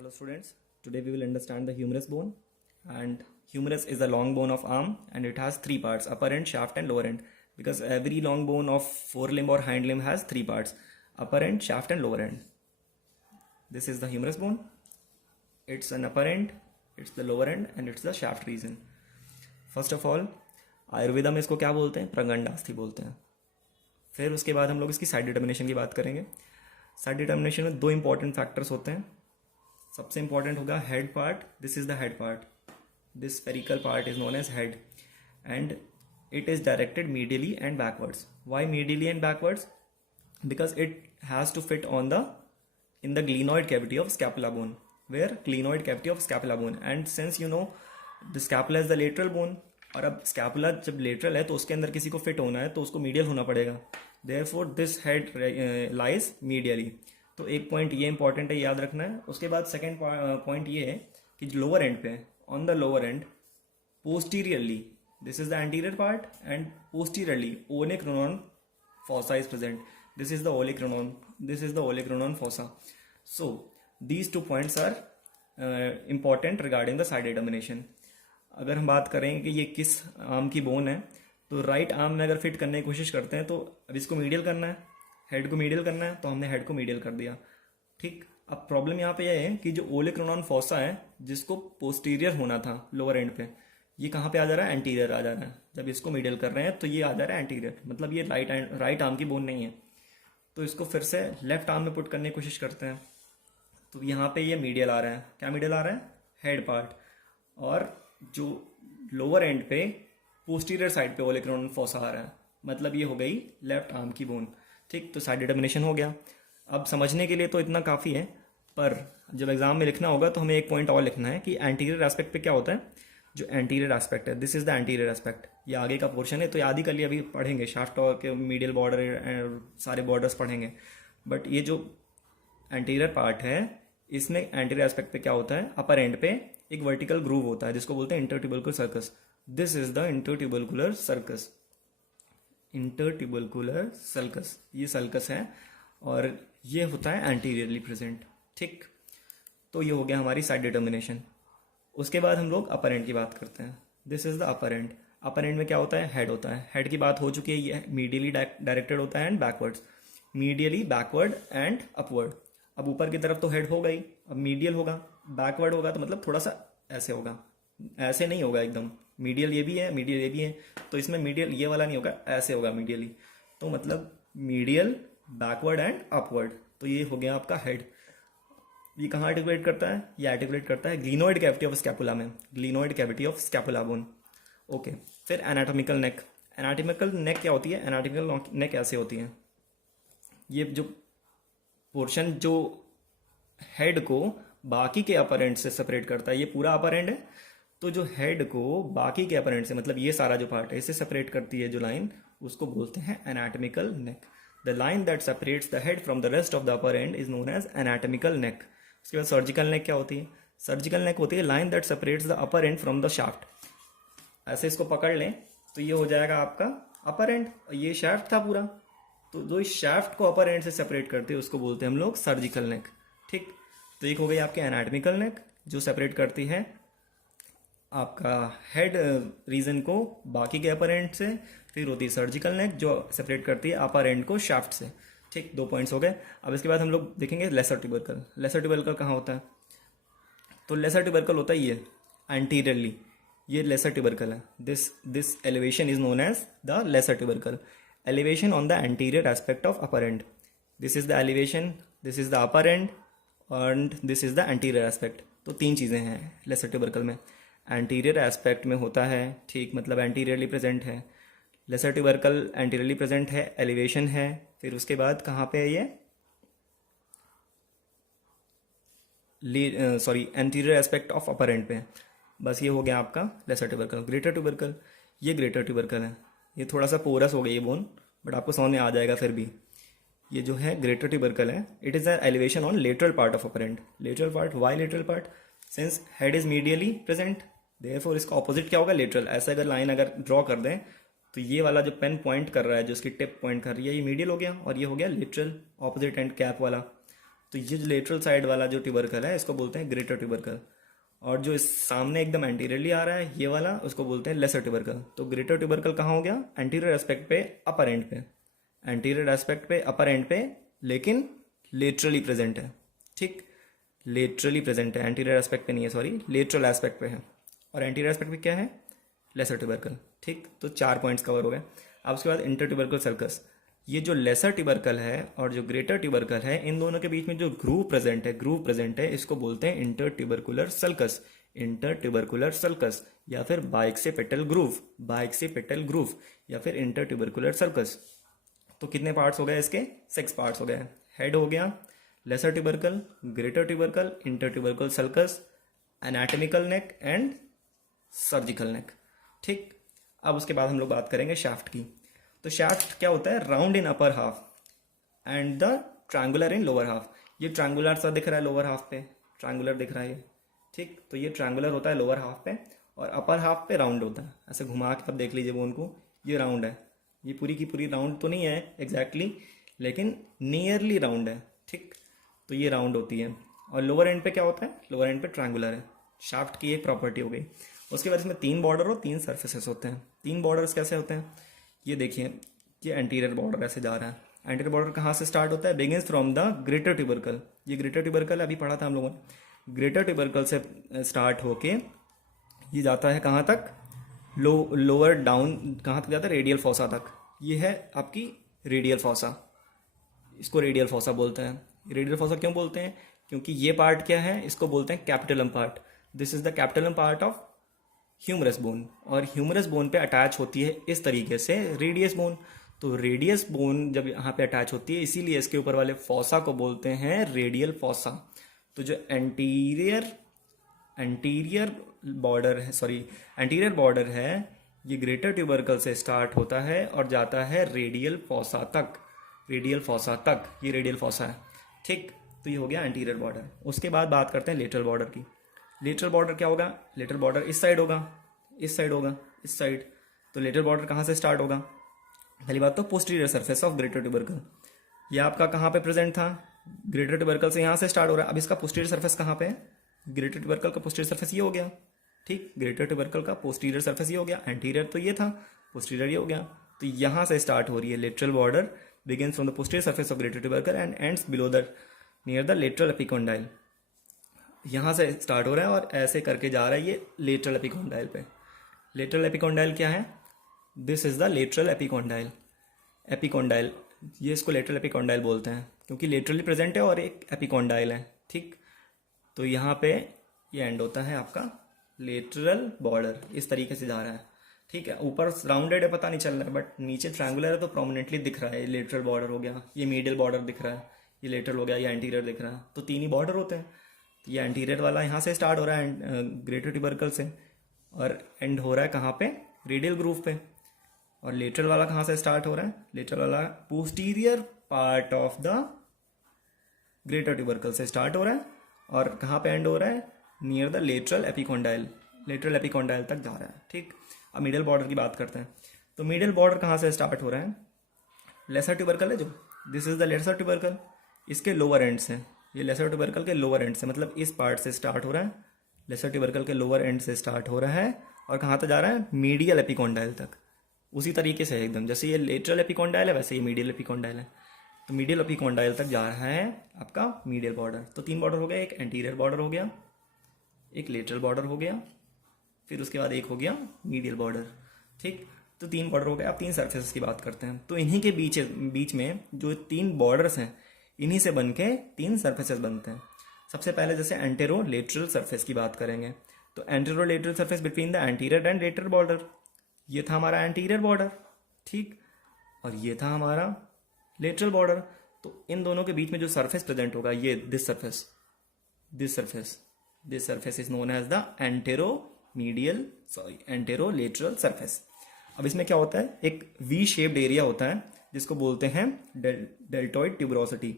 Hello students, today we will understand the humerus bone, and humerus is a long bone of arm and it has three parts: upper end, shaft and lower end, because every long bone of forelimb or hind limb has three parts: upper end, shaft and lower end. This is the humerus bone. It's an upper end, it's the lower end and it's the shaft region. First of all Ayurveda में इसको क्या बोलते हैं? प्रगंडास्थि बोलते हैं. फिर उसके बाद हम लोग इसकी साइड डिटर्मिनेशन की बात करेंगे. साइड डिटर्मिनेशन में दो इंपॉर्टेंट फैक्टर्स होते हैं. सबसे इंपॉर्टेंट होगा head part. This is the head part. This spherical part is known as head and it is directed medially and backwards. Why medially and backwards? because it has to fit on the in the glenoid cavity of scapula bone, where glenoid cavity of scapula bone, and since you know the scapula is the lateral bone, और अब scapula जब lateral है तो उसके अंदर किसी को fit होना है तो उसको मीडियल होना पड़ेगा. Therefore this head lies medially. तो एक पॉइंट ये इंपॉर्टेंट है, याद रखना है. उसके बाद सेकंड पॉइंट ये है कि लोअर एंड पे, on the lower end posteriorly, this is the anterior part and posteriorly olecranon fossa is present. This is the olecranon. This is the olecranon fossa. So these 2 points are important regarding the side determination. अगर हम बात करें कि ये किस arm की bone है, तो राइट आर्म में अगर फिट करने की कोशिश करते हैं तो अब इसको मीडियल करना है, हेड को मीडियल करना है, तो हमने हेड को मीडियल कर दिया. ठीक. अब प्रॉब्लम यहाँ पे यह है कि जो ओलेक्रोनॉन फोसा है जिसको पोस्टीरियर होना था लोअर एंड पे, ये कहाँ पे आ जा रहा है? एंटीरियर आ जा रहा है. जब इसको मिडिल कर रहे हैं तो ये आ जा रहा है एंटीरियर, मतलब ये राइट आर्म की बोन नहीं है. तो इसको फिर से लेफ्ट आर्म में पुट करने की कोशिश करते हैं तो यहाँ पे ये मीडियल आ रहा है. क्या मीडियल आ रहा है? Head part. और जो लोअर एंड पे पोस्टीरियर साइड पे ओलेक्रोनॉन फोसा आ रहा है, मतलब ये हो गई लेफ्ट आर्म की बोन. ठीक. तो साइड डिटर्मिनेशन हो गया. अब समझने के लिए तो इतना काफ़ी है, पर जब एग्जाम में लिखना होगा तो हमें एक पॉइंट और लिखना है कि एंटीरियर एस्पेक्ट पे क्या होता है. जो एंटीरियर एस्पेक्ट है, this is the anterior aspect. ये आगे का पोर्शन है तो याद ही कर लिया, अभी पढ़ेंगे शाफ्ट और के मीडियल बॉर्डर सारे बॉर्डर्स पढ़ेंगे. बट ये जो एंटीरियर पार्ट है इसमें एंटीरियर एस्पेक्ट पे क्या होता है? अपर एंड पे एक वर्टिकल ग्रूव होता है जिसको बोलते हैं intertubular circus. This is the intertubular circus. Intertubular circus, ये सर्कस है और ये होता है एंटीरियरली प्रेजेंट. ठीक. तो ये हो गया हमारी साइड डिटर्मिनेशन. उसके बाद हम लोग अपर एंड की बात करते हैं. This is the upper and. Upper and में क्या होता है? हेड होता है. हेड की बात हो चुकी है. ये मीडियली डायरेक्टेड होता है and backwards. Medially, backward and upward. अब ऊपर की तरफ तो हेड हो गई, अब मीडियल होगा. बैकवर्ड होगा तो मतलब थोड़ा सा ऐसे होगा, ऐसे नहीं होगा एकदम. मीडियल ये भी है, मीडियल ये भी है, तो इसमें मीडियल ये वाला नहीं होगा, ऐसे होगा मीडियली. तो मतलब मीडियल, बैकवर्ड एंड अपवर्ड. तो ये हो गया आपका हेड. ये कहाँ आर्टिकुलेट करता है? ये आर्टिकुलेट करता है ग्लिनोइड कैविटी ऑफ स्कैपुला में, glenoid cavity of scapula bone. Okay. फिर एनाटॉमिकल नेक. एनाटॉमिकल नेक क्या होती है? एनाटॉमिकल नेक ऐसे होती है. ये जो पोर्शन जो हेड को बाकी के अपर एंड से सेपरेट करता है, ये पूरा अपर एंड है, तो जो हेड को बाकी के अपर एंड से, मतलब ये सारा जो पार्ट है, इससे सेपरेट करती है जो लाइन, उसको बोलते हैं anatomical neck. The line that separates the head from the rest of the upper end is known as anatomical neck. उसके बाद सर्जिकल नेक क्या होती है? सर्जिकल नेक होती है line that separates the upper and from the shaft. ऐसे इसको पकड़ लें तो ये हो जाएगा आपका अपर एंड, ये शाफ्ट था पूरा, तो जो इस शाफ्ट को अपर एंड से सेपरेट करते हैं उसको बोलते हैं हम लोग सर्जिकल नेक. ठीक. तो एक हो गई आपकी एनाटॉमिकल नेक जो सेपरेट करती है आपका हेड रीजन को बाकी के अपर एंड से. फिर होती है सर्जिकल नेक जो सेपरेट करती है अपर एंड को शाफ्ट से. ठीक. 2 पॉइंट्स हो गए. अब इसके बाद हम लोग देखेंगे लेसर ट्यूबरकल. लेसर ट्यूबरकल कहाँ होता है? तो लेसर ट्यूबरकल होता है ये एंटीरियरली. ये लेसर ट्यूबरकल है. This elevation is known as the lesser tubercle. Elevation on the anterior aspect of upper end. This is the elevation, this is the upper end and this is the anterior aspect. तो 3 चीज़ें हैं lesser tubercle में. Anterior aspect में होता है, ठीक, मतलब anteriorly present है. लेसर ट्यूबरकल एंटीरियरली प्रेजेंट है, एलिवेशन है. फिर उसके बाद कहाँ पे है ये? Anterior aspect of upper and पे. बस ये हो गया आपका लेसर ट्यूबरकल. ग्रेटर ट्यूबरकल, ये ग्रेटर ट्यूबरकल है. ये थोड़ा सा पोरस हो गई ये बोन, बट आपको समझ में आ जाएगा. फिर भी ये जो है ग्रेटर ट्यूबरकल है, it is the elevation on lateral part of upper end. Lateral part, why lateral part? Since head is medially present, therefore इसका ऑपोजिट क्या होगा? लेटरल. ऐसे अगर लाइन अगर ड्रॉ कर दें तो ये वाला जो पेन पॉइंट कर रहा है, जो इसकी टिप पॉइंट कर रही है, ये मीडियल हो गया और ये हो गया लेटरल, ऑपोजिट एंड कैप वाला. तो ये जो लेटरल साइड वाला जो ट्यूबरकल है इसको बोलते हैं ग्रेटर ट्यूबरकल, और जो इस सामने एकदम एंटीरियरली आ रहा है ये वाला उसको बोलते हैं लेसर ट्यूबरकल। तो ग्रेटर ट्यूबरकल कहाँ हो गया? एंटीरियर एस्पेक्ट पे अपर एंड पे, एंटीरियर एस्पेक्ट पे अपर एंड पे, लेकिन लेटरली प्रेजेंट है। ठीक, लेटरली प्रेजेंट है, एंटीरियर एस्पेक्ट पे नहीं है, सॉरी, लेटरल एस्पेक्ट पे है। और एंटीरियर एस्पेक्ट पे क्या है? Lesser tubercle. ठीक, तो 4 पॉइंट्स कवर हो गए। अब उसके बाद इंटर ट्यूबरकल सर्कस। ये जो लेसर ट्यूबरकल है और जो ग्रेटर ट्यूबरकल है, इन दोनों के बीच में जो ग्रूव प्रेजेंट है, इसको बोलते हैं inter tubercular sulcus. Inter tubercular sulcus या फिर बाइक्सेपेटल ग्रूव या फिर इंटर ट्यूबरकुलर सल्कस। तो कितने पार्ट्स हो गए इसके? 6 पार्ट्स हो गए। हेड हो गया, lesser tubercle, greater tubercle, inter tubercular sulcus, anatomical neck and surgical neck. ठीक, अब उसके बाद हम लोग बात करेंगे शाफ्ट की। तो शाफ्ट क्या होता है? Round in upper half and the triangular in lower half. ये ट्रायंगुलर सा दिख रहा है लोअर हाफ पे, ट्रायंगुलर दिख रहा है ये। ठीक, तो ये ट्रायंगुलर होता है लोअर हाफ पे और अपर हाफ पे राउंड होता है। ऐसे घुमा के आप देख लीजिए बोन को, ये राउंड है। ये पूरी की पूरी राउंड तो नहीं है एग्जैक्टली, लेकिन नियरली राउंड है। ठीक, तो ये राउंड होती है। और लोअर एंड पे क्या होता है? लोअर एंड पे ट्रायंगुलर है। शाफ्ट की एक प्रॉपर्टी हो गई। उसके बाद इसमें 3 बॉर्डर और 3 सर्फेसेस होते हैं। 3 बॉर्डर्स कैसे होते हैं? ये देखिए, ये एंटीरियर बॉर्डर ऐसे जा रहा है। एंटीरियर बॉर्डर कहाँ से स्टार्ट होता है? Begins from the greater tubercle. ये ग्रेटर ट्यूबरकल अभी पढ़ा था हम लोगों ने। ग्रेटर ट्यूबरकल से स्टार्ट होके ये जाता है कहाँ तक? लोअर डाउन कहाँ तक जाता है? रेडियल फॉसा तक। ये है आपकी रेडियल फॉसा, इसको रेडियल फॉसा बोलते हैं। रेडियल फॉसा क्यों बोलते हैं? क्योंकि ये पार्ट क्या है? इसको बोलते हैं capitulum part. This is the capitulum part of humerus bone, और ह्यूमरस बोन पे अटैच होती है इस तरीके से रेडियस बोन। तो रेडियस बोन जब यहाँ पे अटैच होती है, इसीलिए इसके ऊपर वाले फॉसा को बोलते हैं रेडियल फॉसा। तो जो एंटीरियर बॉर्डर है, ये ग्रेटर ट्यूबरकल से स्टार्ट होता है और जाता है रेडियल फॉसा तक। ये रेडियल फॉसा है। ठीक, तो ये हो गया एंटीरियर बॉर्डर। उसके बाद बात करते हैं लेटरल बॉर्डर की। लेटरल बॉर्डर क्या होगा? लेटरल बॉर्डर इस साइड होगा। तो लेटरल बॉर्डर कहाँ से स्टार्ट होगा? पहली बात तो posterior surface of greater tubercle. ये आपका कहाँ पे प्रेजेंट था? ग्रेटर ट्यूबरकल से यहाँ से स्टार्ट हो रहा है। अब इसका पोस्टीरियर सरफेस कहाँ पे है? ग्रेटर ट्यूबरकल का पोस्टीरियर सरफेस ये हो गया। ठीक, ग्रेटर ट्यूबरकल का पोस्टीरियर सरफेस ये हो गया। एंटीरियर तो ये था, पोस्टीरियर ये हो गया। तो यहाँ से स्टार्ट हो रही है lateral border, begins from the posterior surface of greater tubercle and ends below the near the lateral epicondyle. यहाँ से स्टार्ट हो रहा है और ऐसे करके जा रहा है ये लेटरल एपिकोंडाइल पे। लेटरल एपिकोंडाइल क्या है? This is the lateral epicondyle. ये इसको लेटरल एपिकोंडाइल बोलते हैं क्योंकि लेटरली प्रेजेंट है और एक एपिकोंडाइल है। ठीक, तो यहाँ पे ये एंड होता है आपका लेटरल बॉर्डर, इस तरीके से जा रहा है। ठीक है, ऊपर राउंडेड है पता नहीं चल रहा है, बट नीचे ट्रायंगुलर है तो प्रोमिनेंटली दिख रहा है। ये लेटरल बॉर्डर हो गया, ये मीडियल बॉर्डर दिख रहा है, ये लेटरल हो गया, ये एंटीरियर दिख रहा है। तो 3 ही बॉर्डर होते हैं। तो ये एंटीरियर वाला यहाँ से स्टार्ट हो रहा है ग्रेटर ट्यूबरकल से और एंड हो रहा है कहाँ पे? रेडियल ग्रूव पे। और लेटरल वाला कहाँ से स्टार्ट हो रहा है? लेटरल वाला posterior part of the greater tubercle से स्टार्ट हो रहा है और कहाँ पे एंड हो रहा है? नियर द लेटरल एपिकोंडाइल तक जा रहा है। ठीक, अब मिडिल बॉर्डर की बात करते हैं। तो मिडिल बॉर्डर कहाँ से स्टार्ट हो रहा है? लेसर ट्यूबरकल है जो, this is the lesser tubercle, इसके लोअर एंड से। ये लेसर ट्यूबरकल के लोअर एंड से, मतलब इस पार्ट से स्टार्ट हो रहा है। लेसर ट्यूबरकल के लोअर एंड से स्टार्ट हो रहा है और कहाँ तक जा रहा है? मीडियल एपिकोंडाइल तक। उसी तरीके से एकदम जैसे ये लेटरल एपिकोंडाइल है वैसे ये मीडियल एपिकोंडाइल है। तो मीडियल एपिकोंडाइल तक जा रहा है आपका मीडियल बॉर्डर। तो 3 बॉर्डर हो गया, एक एंटीरियर बॉर्डर हो गया, एक लेटरल बॉर्डर हो गया, फिर उसके बाद एक हो गया मीडियल बॉर्डर। ठीक, तो 3 बॉर्डर हो गए। अब 3 सर्फेसेस की बात करते हैं। तो इन्हीं के बीच में जो 3 बॉर्डर्स हैं, इन्हीं से बन के 3 सर्फेसेस बनते हैं। सबसे पहले जैसे एंटेरो लेटरल सर्फेस की बात करेंगे। तो anterolateral surface between the anterior and lateral border, ये था हमारा एंटीरियर बॉर्डर। ठीक, और ये था हमारा लेटरल बॉर्डर। तो इन दोनों के बीच में जो सरफेस प्रेजेंट होगा, ये this surface is known as the anterolateral surface. अब इसमें क्या होता है? एक वी शेप्ड एरिया होता है जिसको बोलते हैं डेल्टॉइड ट्यूबरोसिटी।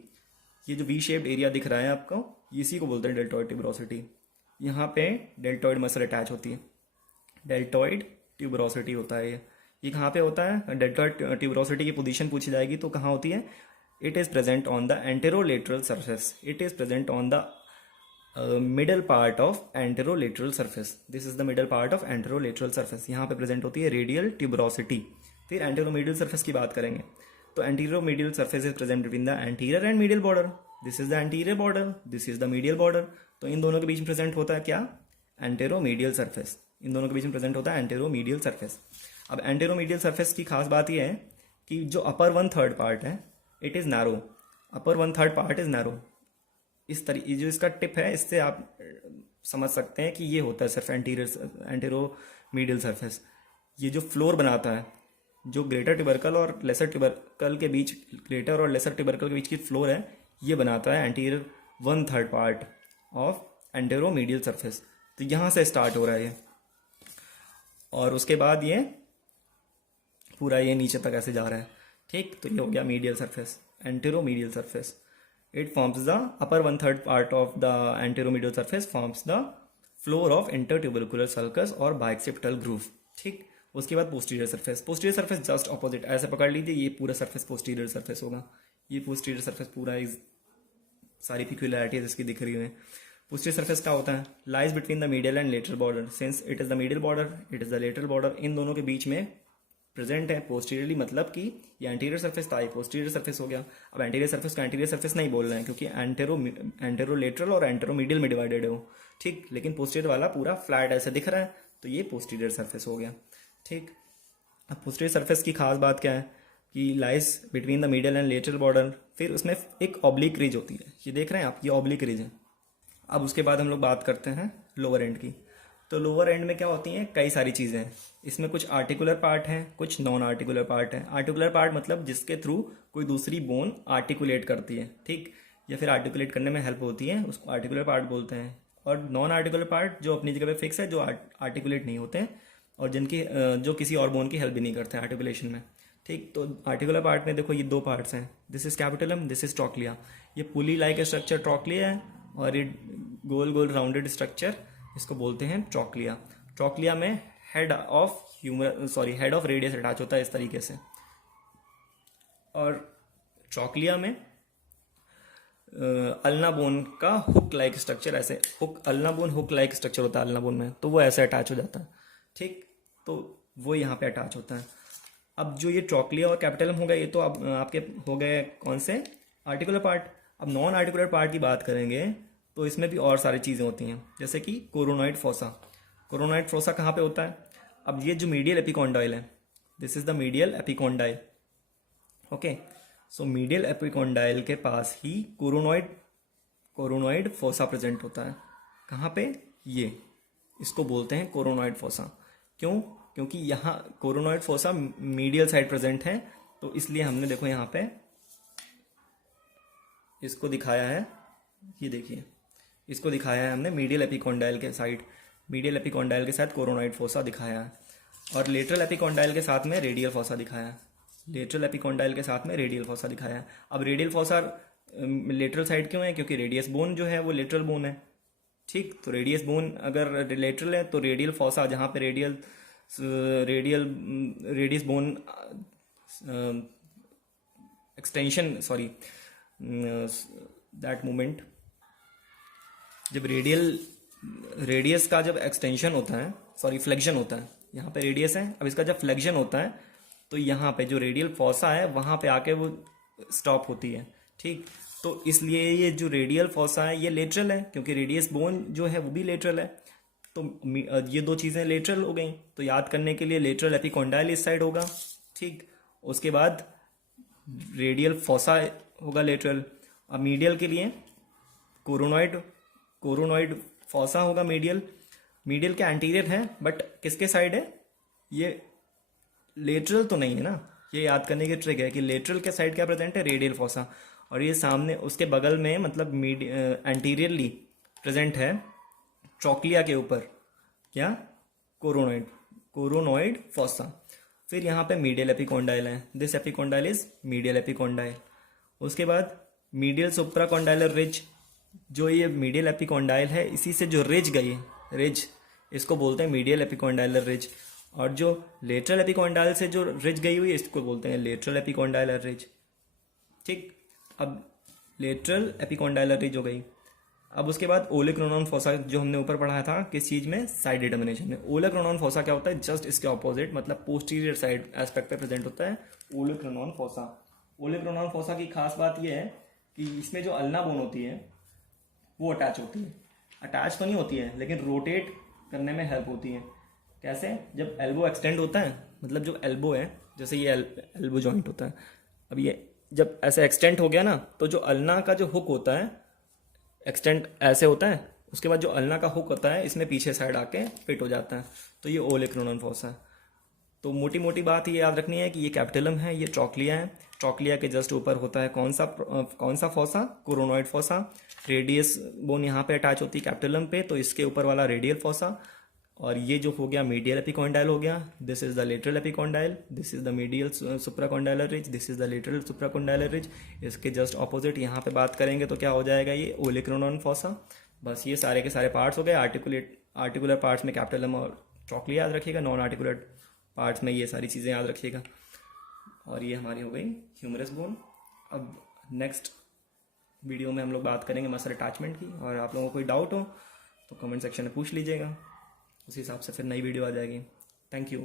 ये जो वी शेप्ड एरिया दिख रहा है आपको, इसी को बोलते हैं डेल्टॉइड ट्यूबरोसिटी। यहाँ पे डेल्टॉइड मसल अटैच होती है, डेल्टॉइड ट्यूबरोसिटी होता है ये कहाँ पे होता है? डेल्टॉइड ट्यूबरोसिटी की पोजीशन पूछी जाएगी तो कहाँ होती है? It is present on the anterolateral surface. It is present on the middle part of anterolateral surface. This is the middle part of anterolateral surface. यहाँ पे present होती है radial tuberosity. फिर anteromedial surface की बात करेंगे तो anteromedial surface is present between the anterior and medial border. This is the anterior border. This is the medial border. तो इन दोनों के बीच में present होता है क्या? Anteromedial surface. इन दोनों के बीच में present होता है anteromedial surface. अब anteromedial surface की खास बात यह है कि जो upper 1/3 part है it is narrow. upper 1/3 part is narrow. इस तरीके जो इसका टिप है इससे आप समझ सकते हैं कि ये होता है सिर्फ एंटेरोमीडियल सरफेस. ये जो फ्लोर बनाता है जो ग्रेटर ट्यूबरकल और लेसर ट्यूबरकल के बीच, ग्रेटर और लेसर ट्यूबरकल के बीच की फ्लोर है, ये बनाता है anterior 1/3 part of anteromedial surface. तो यहाँ से स्टार्ट हो रहा है ये और उसके बाद ये पूरा ये नीचे तक ऐसे जा रहा है. ठीक, तो ये हो गया medial surface, anteromedial surface. It forms the upper 1/3 part of the anteromedial surface forms the floor of intertubercular sulcus और bioccipital groove. ठीक, उसके बाद posterior surface. posterior surface just opposite. ऐसे पकड़ लीजिए ये पूरा surface posterior surface होगा. ये posterior surface पूरा इस सारी peculiarities इसकी दिख रही है. posterior surface क्या होता है? Lies between the medial and lateral border. Since it is the medial border, it is the lateral border. इन दोनों के बीच में प्रेजेंट है पोस्टीरियरली, मतलब कि ये एंटीरियर सरफेस था, ये पोस्टीरियर सरफेस हो गया. अब एंटीरियर सरफेस का एंटीरियर सरफेस नहीं बोल रहे हैं क्योंकि एंटेरोलेटरल और एंटेरोमीडियल में डिवाइडेड है वो. ठीक, लेकिन पोस्टीरियर वाला पूरा फ्लैट ऐसे दिख रहा है तो ये पोस्टीरियर सरफेस हो गया. ठीक, अब पोस्टीरियर सरफेस की खास बात क्या है कि lies between the medial and lateral border. फिर उसमें एक ऑब्लिक रिज होती है, ये देख रहे हैं आप, ये ऑब्लिक रिज है. अब उसके बाद हम लोग बात करते हैं लोअर एंड की. तो लोअर एंड में क्या होती हैं? कई सारी चीज़ें हैं. इसमें कुछ आर्टिकुलर पार्ट हैं, कुछ नॉन आर्टिकुलर पार्ट हैं. आर्टिकुलर पार्ट मतलब जिसके थ्रू कोई दूसरी बोन आर्टिकुलेट करती है, ठीक, या फिर आर्टिकुलेट करने में हेल्प होती है, उसको आर्टिकुलर पार्ट बोलते हैं. और नॉन आर्टिकुलर पार्ट जो अपनी जगह पे फिक्स है, जो आर्टिकुलेट नहीं होते हैं और जिनकी जो किसी और बोन की हेल्प भी नहीं करते हैं आर्टिकुलेशन में. ठीक, तो आर्टिकुलर पार्ट में देखो ये दो पार्ट्स हैं. This is capitulum, this is trochlea. ये पुली लाइक स्ट्रक्चर ट्रॉक्लिया है और ये गोल गोल राउंडेड स्ट्रक्चर इसको बोलते हैं ट्रॉक्लिया. ट्रॉक्लिया में हेड ऑफ रेडियस अटैच होता है इस तरीके से. और ट्रॉक्लिया में अल्ना बोन का हुक लाइक स्ट्रक्चर, ऐसे ulna bone hook like structure होता है अल्ना बोन में, तो वो ऐसे अटैच हो जाता है. ठीक, तो वो यहाँ पे अटैच होता है. अब जो ये ट्रॉक्लिया और कैपिटलम हो गए, ये तो अब आपके हो गए कौन से? Articular part. अब नॉन आर्टिकुलर पार्ट की बात करेंगे तो इसमें भी और सारी चीज़ें होती हैं, जैसे कि कोरोनॉइड फोसा. कोरोनॉइड फोसा कहाँ पे होता है? अब ये जो मीडियल एपिकॉन्डाइल है, this is the medial epicondyle. Okay, so medial epicondyle के पास ही कोरोनॉइड फोसा प्रेजेंट होता है. कहाँ पे? ये इसको बोलते हैं कोरोनॉइड फोसा. क्यों? क्योंकि यहाँ coronoid fossa medial side present है, तो इसलिए हमने देखो यहाँ पे इसको दिखाया है. ये देखिए, इसको दिखाया है हमने मीडियल एपिकॉन्डाइल के साइड, मीडियल एपिकॉन्डाइल के साथ कोरोनॉइड फोसा दिखाया है. और लेटरल एपिकॉन्डाइल के साथ में रेडियल फोसा दिखाया है. लेटरल एपिकॉन्डाइल के साथ में रेडियल फोसा दिखाया है. अब रेडियल फोसा लेटरल साइड क्यों है? क्योंकि रेडियस बोन जो है वो लेटरल बोन है. ठीक, तो रेडियस बोन अगर लेटरल है तो रेडियल फोसा, जहाँ पे radius bone extension, that moment, जब रेडियस का जब एक्सटेंशन होता है, फ्लेक्शन होता है, यहाँ पे रेडियस है, अब इसका जब फ्लेक्शन होता है तो यहाँ पे जो रेडियल फोसा है वहाँ पे आके वो स्टॉप होती है. ठीक, तो इसलिए ये जो रेडियल फोसा है ये लेटरल है, क्योंकि रेडियस बोन जो है वो भी लेटरल है. तो ये दो चीज़ें लेटरल हो गई, तो याद करने के लिए लेटरल एपिकॉन्डाइल इस साइड होगा. ठीक, उसके बाद रेडियल फोसा होगा लेटरल. अब मीडियल के लिए कोरोनॉइड फोसा होगा मीडियल के एंटीरियर है, बट किसके साइड है? ये लेटरल तो नहीं है ना. ये याद करने की ट्रिक है कि लेटरल के साइड क्या प्रेजेंट है? Radial fossa. और ये सामने उसके बगल में, मतलब एंटीरियरली प्रेजेंट है ट्रॉक्लिया के ऊपर, क्या? Coronoid fossa. फिर यहाँ पे मीडियल एपिकॉन्डाइल है. This epicondyle is medial epicondyle. उसके बाद मीडियल सुप्राकॉन्डाइलर रिज, जो ये मीडियल एपिकॉन्डाइल है इसी से जो रिज गई है, रिज, इसको बोलते हैं मीडियल एपिकॉन्डाइलर रिज. और जो लेटरल एपिकॉन्डाइल से जो रिज गई हुई है इसको बोलते हैं लेटरल एपिकॉन्डाइलर रिज. ठीक, अब लेटरल एपिकॉन्डाइलर रिज हो गई। अब उसके बाद ओलिक्रोनॉन फोसा जो हमने ऊपर पढ़ा था किस चीज में, साइड डिटर्मिनेशन में। ओलिक्रोनॉन फोसा क्या होता है, जस्ट इसके ऑपोजिट, मतलब पोस्टीरियर साइड एस्पेक्ट पे प्रेजेंट होता है ओलिक्रोनॉन फोसा। ओलिक्रोनॉन फोसा की खास बात यह है कि इसमें जो अल्ना बोन होती है वो अटैच होती है। अटैच तो नहीं होती है लेकिन रोटेट करने में हेल्प होती है। कैसे, जब एल्बो एक्सटेंड होता है, मतलब जो एल्बो है, जैसे ये एल्बो जॉइंट होता है, अब ये जब ऐसे एक्सटेंड हो गया ना, तो जो अल्ना का जो हुक होता है एक्सटेंड ऐसे होता है, उसके बाद जो अल्ना का हुक होता है इसमें पीछे साइड आके फिट हो जाता है, तो ये ओलिक्रोनॉन फोसा है। तो मोटी मोटी बात ये याद रखनी है कि ये कैपिटलम है, ये ट्रॉक्लिया है। ट्रॉक्लिया के जस्ट ऊपर होता है कौन सा fossa, coronoid fossa. Radius bone यहाँ पे अटैच होती है कैपिटलम पे, तो इसके ऊपर वाला रेडियल फोसा। और ये जो हो गया मीडियल एपिकॉन्डाइल हो गया, this is the lateral epicondyle, this is the medial supracondylar ridge, this is the lateral supracondylar ridge. इसके जस्ट ऑपोजिट यहाँ पे बात करेंगे तो क्या हो जाएगा, ये ओलिक्रोनॉन फोसा। बस ये सारे के सारे पार्ट्स हो गए। आर्टिकुलर पार्ट्स में कैपिटलम और ट्रॉक्लिया याद रखिएगा, नॉन आर्टिकुलर पार्ट्स में ये सारी चीज़ें याद रखिएगा। और ये हमारी हो गई ह्यूमरस बोन। अब नेक्स्ट वीडियो में हम लोग बात करेंगे मसल अटैचमेंट की, और आप लोगों को कोई डाउट हो तो कमेंट सेक्शन में पूछ लीजिएगा, उस हिसाब से फिर नई वीडियो आ जाएगी। Thank you.